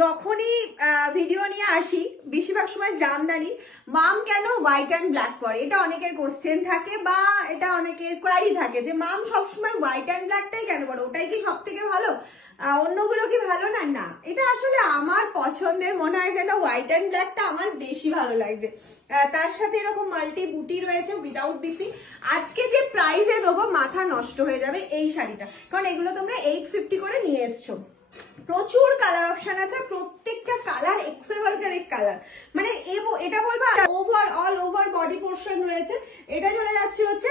যখনই ভিডিও নিয়ে আসি বেশিরভাগ সময় জামদানি মাম কেন হোয়াইট অ্যান্ড ব্ল্যাক পরে, এটা অনেকের কোশ্চেন থাকে বা এটা অনেকের কোয়ারি থাকে যে মাম সবসময় হোয়াইট অ্যান্ড ব্ল্যাকটাই কেন পরে, ওটাই কি সব থেকে ভালো, অন্যগুলো কি ভালো না? না, এটা আসলে আমার পছন্দের, মনে হয় যেন হোয়াইট অ্যান্ড ব্ল্যাকটা আমার বেশি ভালো লাগছে। তার সাথে এরকম মাল্টি বুটি রয়েছে উইদাউট বিসি। আজকে যে প্রাইসে দেবো মাথা নষ্ট হয়ে যাবে এই শাড়িটা, কারণ এগুলো তোমরা 850 করে নিয়ে এসছো। প্রচুর কালার অপশন আছে, প্রত্যেকটা কালার এক্সেভারকারের কালার, মানে এটা বলবো অল ওভার বডি পোর্শন রয়েছে। এটা চলে যাচ্ছে হচ্ছে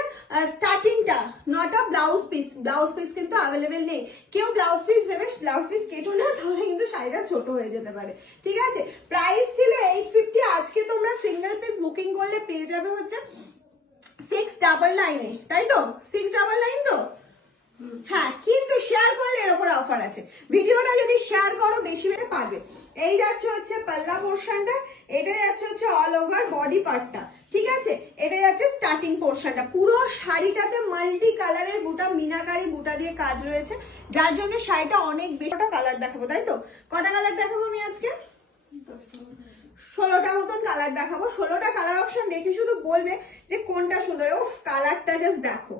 স্টার্টিংটা, not a blouse piece. Blouse piece কিন্তু অ্যাভেলেবেল নেই, কেউ ব্লাউজ পিস ভেবে ব্লাউজ পিস কেটো না, তাহলে কিন্তু শাড়িটা ছোট হয়ে যেতে পারে। ঠিক আছে, প্রাইস ছিল 850, আজকে তোমরা সিঙ্গেল পিস বুকিং করলে পেয়ে যাবে হচ্ছে 699, তাই তো? 699 তো? হ্যাঁ, কিন্তু শেয়ার করলে এর উপর অফার আছে। ভিডিওটা যদি শেয়ার করো বেশি বেশি পারবে। এই যাচ্ছে হচ্ছে পাল্লা পোর্শনটা, এটা যাচ্ছে হচ্ছে অল ওভার বডি পার্টটা। ঠিক আছে, এটা যাচ্ছে স্টার্টিং পোর্শনটা। পুরো শাড়িটাতে মাল্টি কালারের বুটা, মিনাকারি বুটা দিয়ে কাজ রয়েছে, যার জন্য শাড়িটা অনেক বেশি। কটা কালার দেখাবো, তাই তো? কটা কালার দেখাবো আমি আজকে? 16টা মতন কালার দেখাবো। 16টা কালার অপশন দেখে শুধু বলবে যে কোনটা সুন্দর। ও কালারটা জাস্ট দেখো,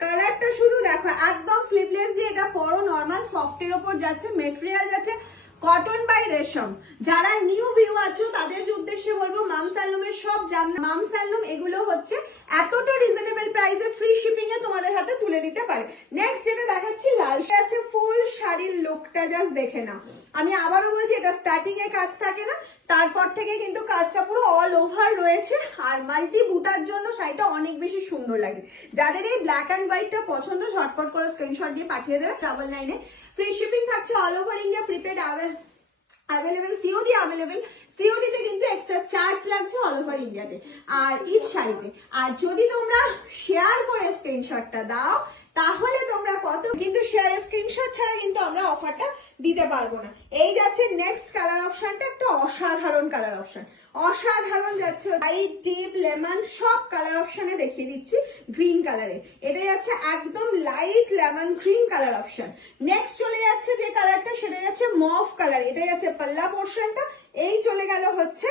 কালারটা শুধু দেখো, একদম স্লিভলেস দিয়ে এটা পরো, নর্মাল সফটের ওপর যাচ্ছে, মেটেরিয়াল যাচ্ছে কটন বাই রেশম। যারা নিউ ভিউ আছো তাদের উদ্দেশ্যে বলবো মাম স্যান্ডলুমের সব মাম স্যান্ডলুম এগুলো হচ্ছে এতটা রিজনেবল প্রাইসে ফ্রি শিপিং এ তোমাদের হাতে তুলে দিতে পারে। নেক্সট যেটা দেখাচ্ছি লাল আছে, ফুল শাড়ির লুকটা জাস্ট দেখে না। আমি আবারও বলছি, এটা স্টার্টিং এ কাজ থাকে না, তারপর থেকে কিন্তু কাজটা পুরো অল ওভার রয়েছে, আর মাল্টি বুটার জন্য শাড়িটা অনেক বেশি সুন্দর লাগে। যাদের এই ব্ল্যাক অ্যান্ড হোয়াইটটা পছন্দ, ঝটপট করে স্ক্রিনশট দিয়ে পাঠিয়ে দেবে 999-এ। ফ্রি শিপিং থাকছে all over India, prepaid available, COD available. সিওডিতে কিন্তু এক্সট্রা চার্জ লাগছে অল ওভার ইন্ডিয়াতে আর ইচ শাড়িতে। আর যদি তোমরা শেয়ার করে স্ক্রিনশটটা দাও তাহলে তোমরা কত, কিন্তু শেয়ার স্ক্রিনশট ছাড়া কিন্তু আমরা অফারটা দিতে পারবো না। এই যাচ্ছে নেক্সট কালার অপশনটা, একটা অসাধারণ কালার অপশন, অসাধারণ যাচ্ছে লাইট, ডিপ, লেমন, সব কালার অপশনে দেখিয়ে দিচ্ছি। গ্রিন কালারে এটা যাচ্ছে একদম light lemon green colour option. Next চলে যাচ্ছে যে কালারটা, সেটা যাচ্ছে মভ কালার। এটা যাচ্ছে পাল্লা পোর্শনটা, এই চলে গেল হচ্ছে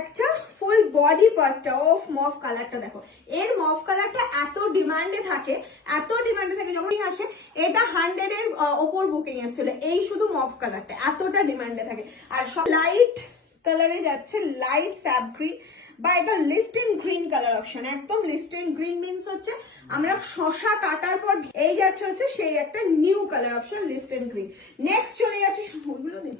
একটা ফুল বডি পার্টটা অফ মভ কালারটা। দেখো এর মভ কালারটা এত ডিমান্ডে থাকে, এত ডিমান্ডে থাকে, যখনই আসে এটা 100-এর ওপর বুকিং এসেছিল, এই শুধু মভ কালারটা এতটা ডিমান্ডে থাকে। আর সব লাইট কালারে যাচ্ছে, লাইট স্যাপ গ্রিন বা এটা লিস্টেন গ্রিন কালার অপশন। একদম লিস্টেন গ্রিন মিন্স হচ্ছে আমরা শশা কাটার পর, এই যাচ্ছে হচ্ছে সেই একটা new colour option listen green. Next চলে যাচ্ছে ওইগুলো দিন